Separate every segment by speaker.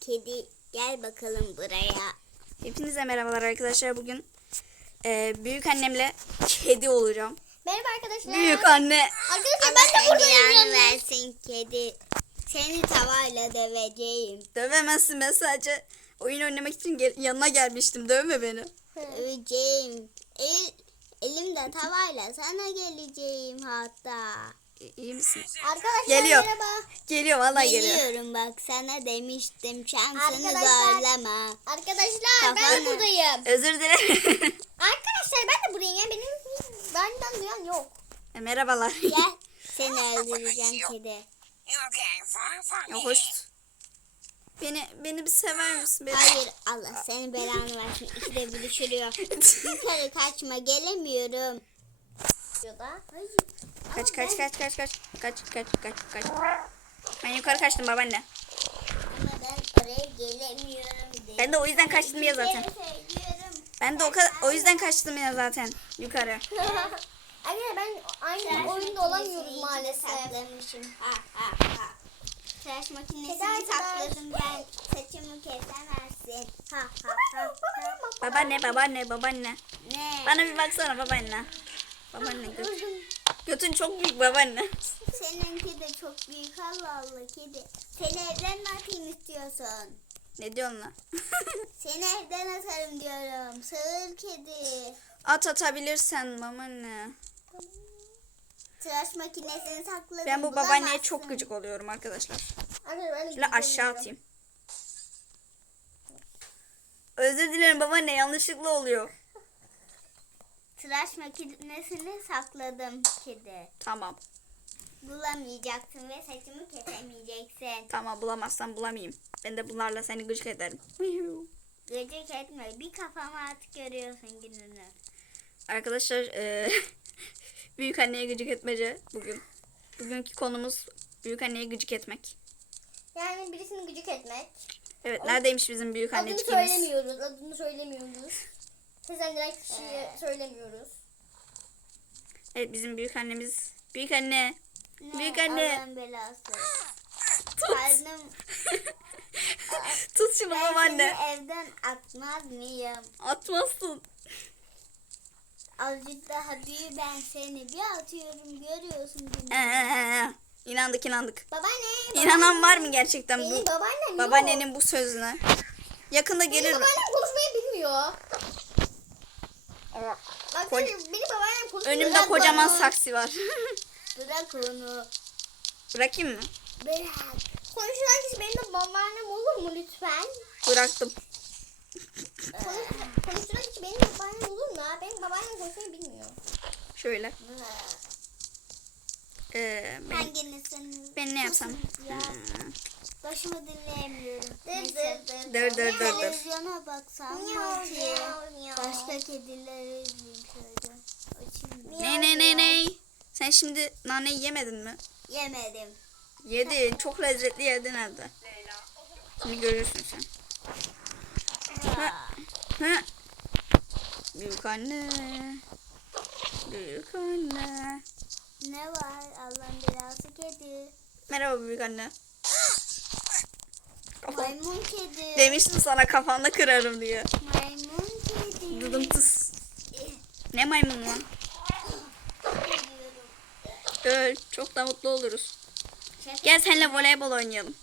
Speaker 1: Kedi gel bakalım buraya.
Speaker 2: Hepinize merhabalar arkadaşlar. Bugün e, büyük annemle kedi olacağım.
Speaker 3: Merhaba arkadaşlar.
Speaker 2: Büyük anne.
Speaker 3: Arkadaşlar ben de buradayım.
Speaker 1: yan
Speaker 3: yalnız.
Speaker 1: versin kedi. Seni tavayla döveceğim.
Speaker 2: Dövemezsin ben sadece oyun oynamak için gel- yanına gelmiştim. Dövme beni.
Speaker 1: Döveceğim. El, elimde tavayla sana geleceğim hatta.
Speaker 2: İyi misin?
Speaker 3: Arkadaşlar
Speaker 2: Geliyor.
Speaker 3: merhaba.
Speaker 2: Geliyor vallahi geliyor.
Speaker 1: Geliyorum bak sana demiştim şansını
Speaker 3: Arkadaşlar.
Speaker 1: zorlama.
Speaker 3: Arkadaşlar ben de buradayım.
Speaker 2: Özür dilerim.
Speaker 3: Arkadaşlar ben de buradayım ya. Benim benden duyan yok.
Speaker 2: E, Merhabalar.
Speaker 1: Gel seni öldüreceğim kedi.
Speaker 2: Ya hoş. Beni beni bir sever misin? Beni?
Speaker 1: Hayır Allah seni belanı versin. İkisi de buluşuyor. Yukarı kaçma gelemiyorum.
Speaker 2: Kaç kaç kaç kaç kaç kaç kaç kaç kaç. Ben yukarı kaçtım babaanne.
Speaker 1: Ama ben oraya gelemiyorum. dedim.
Speaker 2: Ben de o yüzden kaçtım ya zaten. Ben de o kadar o yüzden kaçtım ya zaten yukarı.
Speaker 3: Arkadaşlar ben aynı oyunda olamıyoruz maalesef.
Speaker 1: Saklamışım. Ha ha ha. Tıraş makinesini sakladım ben. Saçımı kesemezsin. Ha ha ha. ha.
Speaker 2: Babaanne babaanne babaanne.
Speaker 1: Ne?
Speaker 2: Bana bir baksana babaanne. Babaanne göt. Götün çok büyük babaanne.
Speaker 1: Seninki de çok büyük Allah Allah kedi. Seni evden mi atayım istiyorsun?
Speaker 2: Ne diyorsun lan?
Speaker 1: Seni evden atarım diyorum. Sığır kedi.
Speaker 2: At atabilirsen babaanne.
Speaker 1: Tıraş makinesini sakladım.
Speaker 2: Ben bu babaanneye çok gıcık oluyorum arkadaşlar. Şöyle aşağı atayım. Özür dilerim babaanne yanlışlıkla oluyor.
Speaker 1: Tıraş makinesini sakladım kedi.
Speaker 2: Tamam.
Speaker 1: Bulamayacaksın ve saçımı kesemeyeceksin.
Speaker 2: Tamam bulamazsam bulamayayım. Ben de bunlarla seni gıcık ederim.
Speaker 1: Gıcık etme. Bir kafama at görüyorsun gününü.
Speaker 2: Arkadaşlar eee büyük anneye gıcık etmece bugün. Bugünkü konumuz büyük anneye gıcık etmek.
Speaker 3: Yani birisini gıcık etmek.
Speaker 2: Evet neredeymiş bizim büyük
Speaker 3: Adını
Speaker 2: anneciğimiz?
Speaker 3: söylemiyoruz. Adını söylemiyoruz. Seslendiren kişiyi söylemiyoruz.
Speaker 2: Evet bizim büyük annemiz. Büyük anne.
Speaker 1: Ne?
Speaker 2: Büyük anne.
Speaker 1: Allah'ın belası. Karnım
Speaker 2: Tut şunu
Speaker 1: ben seni
Speaker 2: babaanne.
Speaker 1: evden atmaz mıyım?
Speaker 2: Atmazsın.
Speaker 1: Azıcık daha büyü ben seni bir atıyorum görüyorsun.
Speaker 2: Ee, inandık inandık.
Speaker 3: Babaanne.
Speaker 2: İnanan var mı gerçekten
Speaker 3: Benim
Speaker 2: bu
Speaker 3: babaannem yok.
Speaker 2: babaannenin bu sözüne? Yakında
Speaker 3: Benim
Speaker 2: gelir mi?
Speaker 3: babaannem konuşmayı bilmiyor. Bak benim, babaannem konuşmuyor.
Speaker 2: Önümde
Speaker 3: Bırak
Speaker 2: kocaman
Speaker 3: bana.
Speaker 2: saksi var.
Speaker 1: Bırak onu.
Speaker 2: Bırakayım mı?
Speaker 1: Bırak.
Speaker 3: Konuşulan kişi benim babaannem olur mu lütfen?
Speaker 2: Bıraktım.
Speaker 3: Konuş, konuşulan kişi benim babaannem olur mu? Benim babaannem konuşmayı bilmiyor.
Speaker 2: Şöyle. Ee, ben,
Speaker 1: Hanginizsiniz?
Speaker 2: ben ne yapsam?
Speaker 1: Ya
Speaker 2: Hmm.
Speaker 1: Başımı dinleyemiyorum.
Speaker 3: Dır dır dır.
Speaker 2: Dır dır dır.
Speaker 1: Televizyona baksam
Speaker 3: miyav.
Speaker 1: başka kedileri izleyeyim şöyle. Açayım.
Speaker 2: Ne ne ne ne? Sen şimdi naneyi yemedin mi?
Speaker 1: Yemedim.
Speaker 2: Yedin. Çok lezzetli yedin evde. Şimdi görürsün sen. Ha. Ha. Büyük anne. Büyük anne.
Speaker 1: Ne var? Allah'ın belası kedi.
Speaker 2: Merhaba büyük anne.
Speaker 1: Maymun kedi.
Speaker 2: Demiştim sana kafanda kırarım diye.
Speaker 1: Maymun kedi.
Speaker 2: Dıdım tıs. Ne maymun lan? Öl. Çok da mutlu oluruz.
Speaker 1: Şaka
Speaker 2: Gel seninle voleybol oynayalım.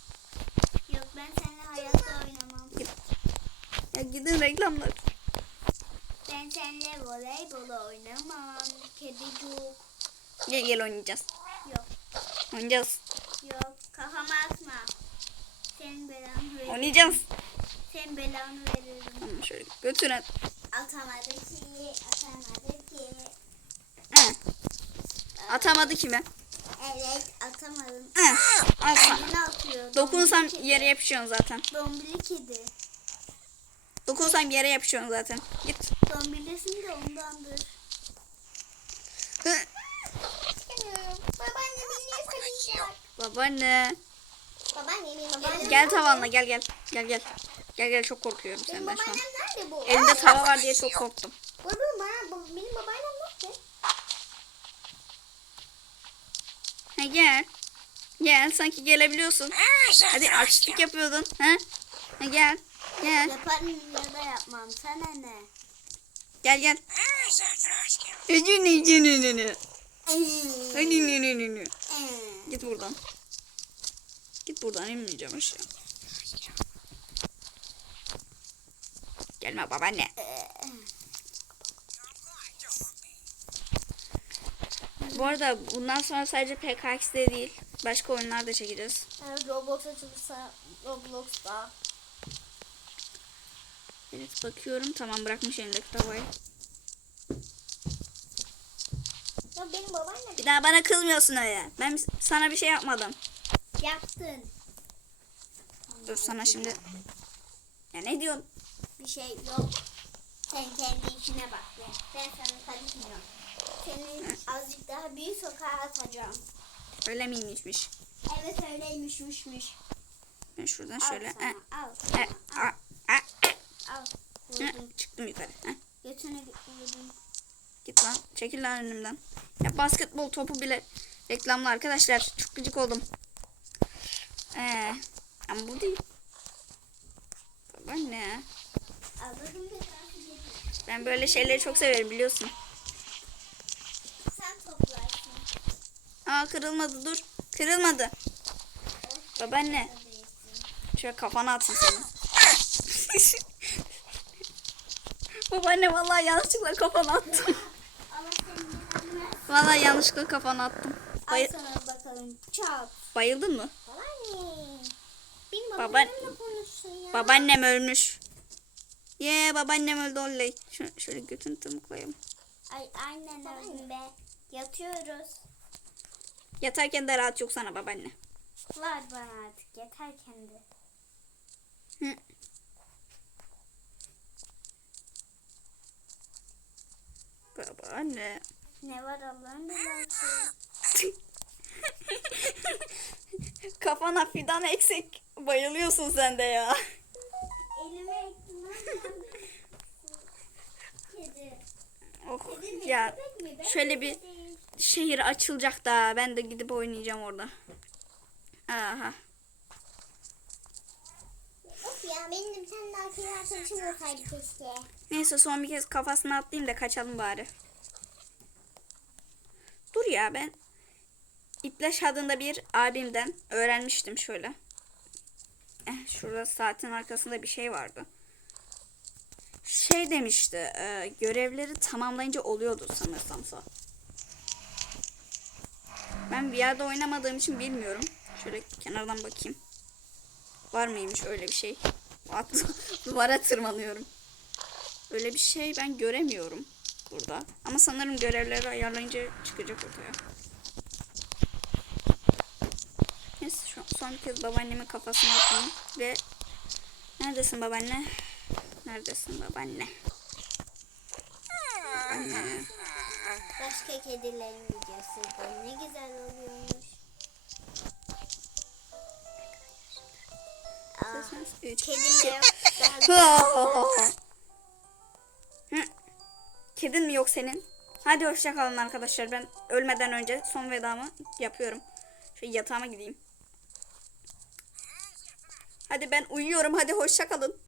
Speaker 1: Yok ben seninle hayatta oynamam.
Speaker 2: Ya gidin reklamlar.
Speaker 1: Ben seninle voleybol oynamam. Kedicuk.
Speaker 2: Gel gel oynayacağız.
Speaker 1: Yok
Speaker 2: Oynayacağız.
Speaker 1: yok kafama atma. Senin belanı veririm.
Speaker 2: Oynayacağız.
Speaker 1: Senin belanı veririm.
Speaker 2: Tamam şöyle götüre.
Speaker 1: Atamadı ki, atamadı ki.
Speaker 2: Hı. Atamadı kime?
Speaker 1: Evet atamadım.
Speaker 2: Hı. Al sana. Dokunsam yere yapışıyorsun zaten.
Speaker 1: Dombili kedi.
Speaker 2: Dokunsam yere yapışıyorsun zaten. Git.
Speaker 1: Dombilisin de ondandır.
Speaker 2: Hı.
Speaker 3: İstemiyorum. Babaannemin niye babaannem.
Speaker 2: Gel tavanla gel gel. Gel gel. Gel gel çok korkuyorum
Speaker 3: Benim
Speaker 2: senden şu an.
Speaker 3: babaannem nerede bu?
Speaker 2: Elinde tava var diye çok korktum.
Speaker 3: Bu benim, babaannem ki.
Speaker 2: Ha gel. Gel sanki gelebiliyorsun. Hadi açlık yapıyordun. Ha? Ha, gel. Gel.
Speaker 4: Yaparım ya da yapmam. Sana ne?
Speaker 2: Gel gel. Hadi ne buradan inmeyeceğim aşağı. Gelme babaanne. Bu arada bundan sonra sadece PKX'de değil başka oyunlar da çekeceğiz.
Speaker 1: Yani Roblox açılırsa Roblox'ta.
Speaker 2: Evet bakıyorum tamam bırakmış elindeki tavayı.
Speaker 1: Ya benim babaannem
Speaker 2: Bir daha bana kızmıyorsun öyle. Ben sana bir şey yapmadım.
Speaker 1: yaptın.
Speaker 2: Dur sana şimdi. Ya ne diyorsun?
Speaker 1: Bir şey yok. Sen kendi işine bak be. Ben sana karışmıyorum. Seni azıcık daha büyük sokağa atacağım.
Speaker 2: Öyle miymişmiş?
Speaker 1: Evet öyleymişmişmiş.
Speaker 2: Ben şuradan
Speaker 1: Al
Speaker 2: şöyle.
Speaker 1: sana, al.
Speaker 2: eh, ah, ah, eh,
Speaker 1: Al. Vurdum.
Speaker 2: Çıktım yukarı. eh.
Speaker 1: Götüne vurdum.
Speaker 2: Git lan. Çekil lan önümden. Ya basketbol topu bile reklamlı arkadaşlar. Çok gıcık oldum. Ee, ama bu değil. Babaanne. Ben böyle şeyleri çok severim biliyorsun.
Speaker 1: Sen toplarsın.
Speaker 2: Aa kırılmadı dur. Kırılmadı. Babaanne. Şöyle kafana atayım seni. Babaanne vallahi yanlışlıkla kafana attım. Vallahi yanlışlıkla kafana attım.
Speaker 1: Al
Speaker 2: Bay-
Speaker 1: sana bakalım. Çap.
Speaker 2: bayıldın mı?
Speaker 1: Babaanne.
Speaker 2: Baban-. Babaannem ölmüş. Ye babaannem öldü oley. Şu, şöyle götünü tırmıklayalım.
Speaker 1: Ay aynen öyle be. Yatıyoruz.
Speaker 2: Yatarken de rahat yok sana babaanne.
Speaker 1: Var bana artık yeter kendi.
Speaker 2: Hı. Babaanne.
Speaker 1: Ne var Allah'ın belası.
Speaker 2: Kafana fidan eksik. Bayılıyorsun sen de ya.
Speaker 1: Elime. Kedi.
Speaker 2: Oh,
Speaker 1: Kedi mi?
Speaker 2: ya
Speaker 1: Köpek mi? Ben
Speaker 2: şöyle bir şehir açılacak da ben de gidip oynayacağım orada. Aha.
Speaker 1: Of ya benim de bir tane daha kedi arkadaşım olsaydı keşke.
Speaker 2: Neyse son bir kez kafasına atlayayım da kaçalım bari. Dur ya ben İpleş adında bir abimden öğrenmiştim şöyle. Eh, şurada saatin arkasında bir şey vardı. Şey demişti, e, görevleri tamamlayınca oluyordu sanırsamsa. Ben bir oynamadığım için bilmiyorum. Şöyle kenardan bakayım. Var mıymış öyle bir şey? Duvara tırmanıyorum. Öyle bir şey ben göremiyorum burada. Ama sanırım görevleri ayarlayınca çıkacak ortaya. Neyse şu son kez babaannemin kafasına atayım ve neredesin babaanne? Neredesin babaanne? Babaanne.
Speaker 1: Başka kedilerin videosu da ne güzel oluyormuş. Aa, kedim de yok.
Speaker 2: Kedin mi yok senin? Hadi hoşça kalın arkadaşlar. Ben ölmeden önce son vedamı yapıyorum. Şöyle yatağıma gideyim. Hadi ben uyuyorum. Hadi hoşça kalın.